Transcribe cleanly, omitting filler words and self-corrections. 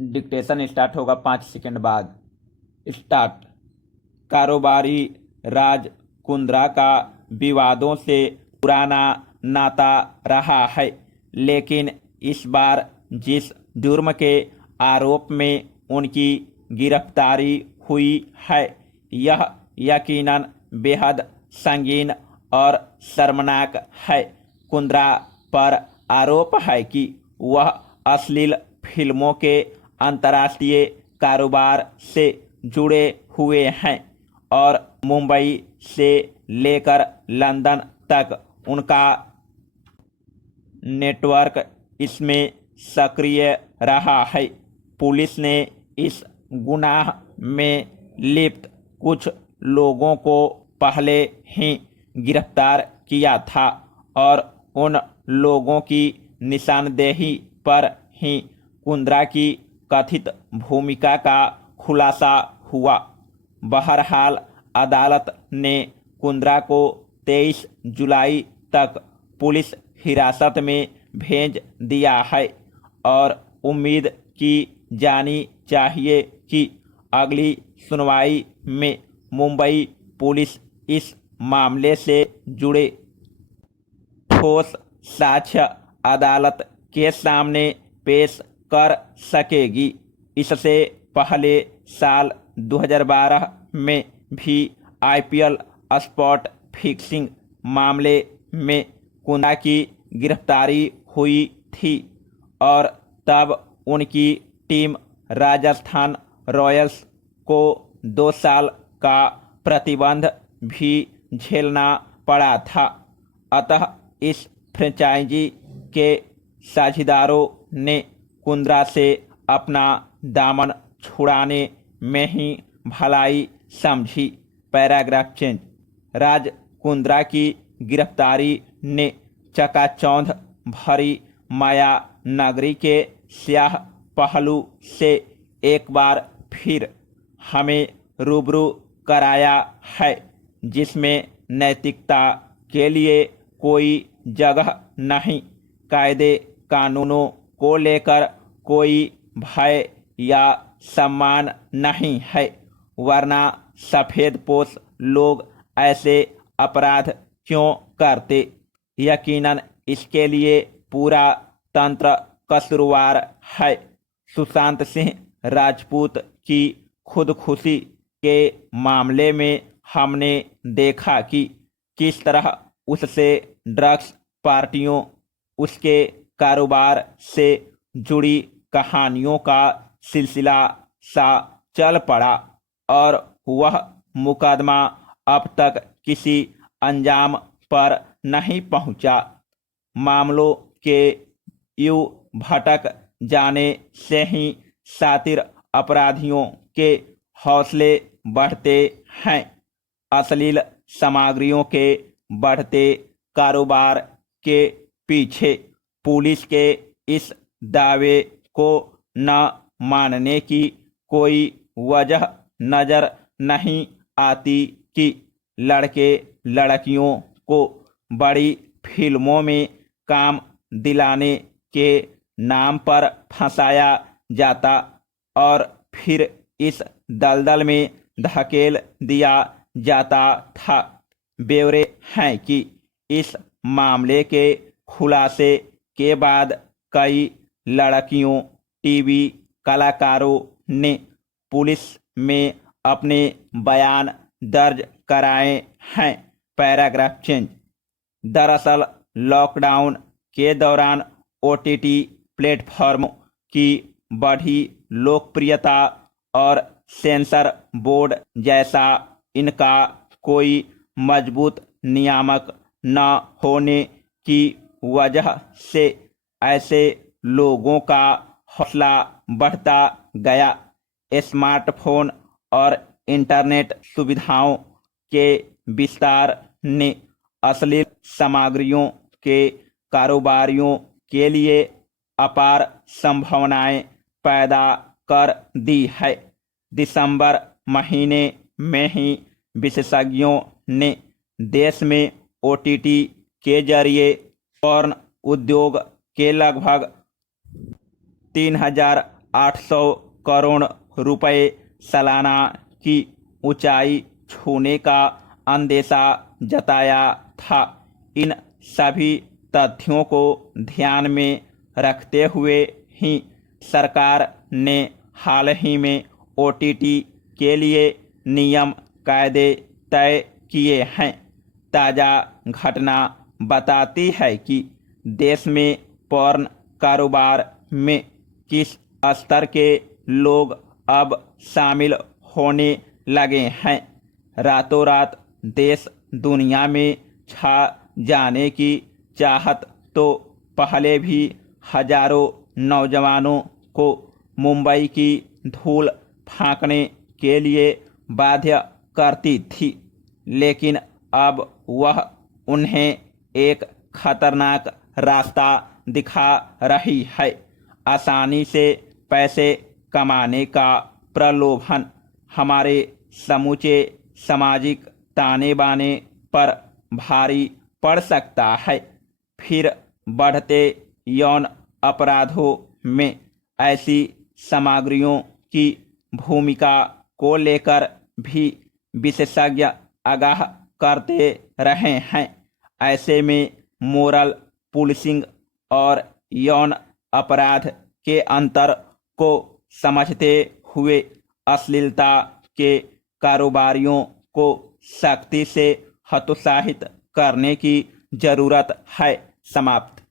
Dictation start होगा 5 second बाद। Start. कारोबारी राज कुंद्रा का विवादों से पुराना नाता रहा है, लेकिन इस बार जिस जुर्म के आरोप में उनकी गिरफ्तारी हुई है, यह यकीनन बेहद संगीन और शर्मनाक है। कुंद्रा पर आरोप है कि वह अश्लील फिल्मों के अंतर्राष्ट्रीय कारोबार से जुड़े हुए हैं और मुंबई से लेकर लंदन तक उनका नेटवर्क इसमें सक्रिय रहा है। पुलिस ने इस गुनाह में लिप्त कुछ लोगों को पहले ही गिरफ्तार किया था और उन लोगों की निशानदेही पर ही कुंद्रा की कथित भूमिका का खुलासा हुआ। बहरहाल अदालत ने कुंद्रा को 23 जुलाई तक पुलिस हिरासत में भेज दिया है और उम्मीद की जानी चाहिए कि अगली सुनवाई में मुंबई पुलिस इस मामले से जुड़े ठोस साक्ष्य अदालत के सामने पेश कर सकेगी। इससे पहले साल 2012 में भी आईपीएल स्पॉट फिक्सिंग मामले में कुंद्रा की गिरफ्तारी हुई थी और तब उनकी टीम राजस्थान रॉयल्स को 2 साल का प्रतिबंध भी झेलना पड़ा था। अतः इस फ्रेंचाइजी के साझेदारों ने कुंद्रा से अपना दामन छुड़ाने में ही भलाई समझी। Paragraph change. राज कुंद्रा की गिरफ्तारी ने चकाचौंध भरी माया नगरी के स्याह पहलू से एक बार फिर हमें रूबरू कराया है, जिसमें नैतिकता के लिए कोई जगह नहीं, कायदे कानूनों को लेकर कोई भय या सम्मान नहीं है, वरना सफ़ेदपोश लोग ऐसे अपराध क्यों करते। यकीनन इसके लिए पूरा तंत्र कसूरवार है। सुशांत सिंह राजपूत की खुदकुशी के मामले में हमने देखा कि किस तरह उससे ड्रग्स पार्टियों, उसके कारोबार से जुड़ी कहानियों का सिलसिला सा चल पड़ा और वह मुकदमा अब तक किसी अंजाम पर नहीं पहुंचा। मामलों के यूं भटक जाने से ही शातिर अपराधियों के हौसले बढ़ते हैं। अश्लील सामग्रियों के बढ़ते कारोबार के पीछे पुलिस के इस दावे को न मानने की कोई वजह नजर नहीं आती कि लड़के लड़कियों को बड़ी फिल्मों में काम दिलाने के नाम पर फंसाया जाता और फिर इस दलदल में धकेल दिया जाता था। ब्यौरे हैं कि इस मामले के खुलासे के बाद कई लड़कियों, टीवी कलाकारों ने पुलिस में अपने बयान दर्ज कराए हैं। Paragraph change. दरअसल लॉकडाउन के दौरान ओटीटी प्लेटफॉर्म की बढ़ी लोकप्रियता और सेंसर बोर्ड जैसा इनका कोई मजबूत नियामक न होने की वजह से ऐसे लोगों का हौसला बढ़ता गया। स्मार्टफोन और इंटरनेट सुविधाओं के विस्तार ने अश्लील सामग्रियों के कारोबारियों के लिए अपार संभावनाएं पैदा कर दी है। दिसंबर महीने में ही विशेषज्ञों ने देश में ओटीटी के जरिए पोर्न उद्योग के लगभग 3000 800 करोड़ रुपए सालाना की ऊंचाई छूने का अंदेशा जताया था। इन सभी तथ्यों को ध्यान में रखते हुए ही सरकार ने हाल ही में OTT के लिए नियम कायदे तय किए हैं। ताज़ा घटना बताती है कि देश में पोर्न कारोबार में किस स्तर के लोग अब शामिल होने लगे हैं। रातों रात देश दुनिया में छा जाने की चाहत तो पहले भी हजारों नौजवानों को मुंबई की धूल फांकने के लिए बाध्य करती थी, लेकिन अब वह उन्हें एक खतरनाक रास्ता दिखा रही है। आसानी से पैसे कमाने का प्रलोभन हमारे समूचे सामाजिक ताने बाने पर भारी पड़ सकता है। फिर बढ़ते यौन अपराधों में ऐसी सामग्रियों की भूमिका को लेकर भी विशेषज्ञ आगाह करते रहे हैं। ऐसे में मोरल पुलिसिंग और यौन अपराध के अंतर को समझते हुए अश्लीलता के कारोबारियों को सख्ती से हतोत्साहित करने की जरूरत है। समाप्त।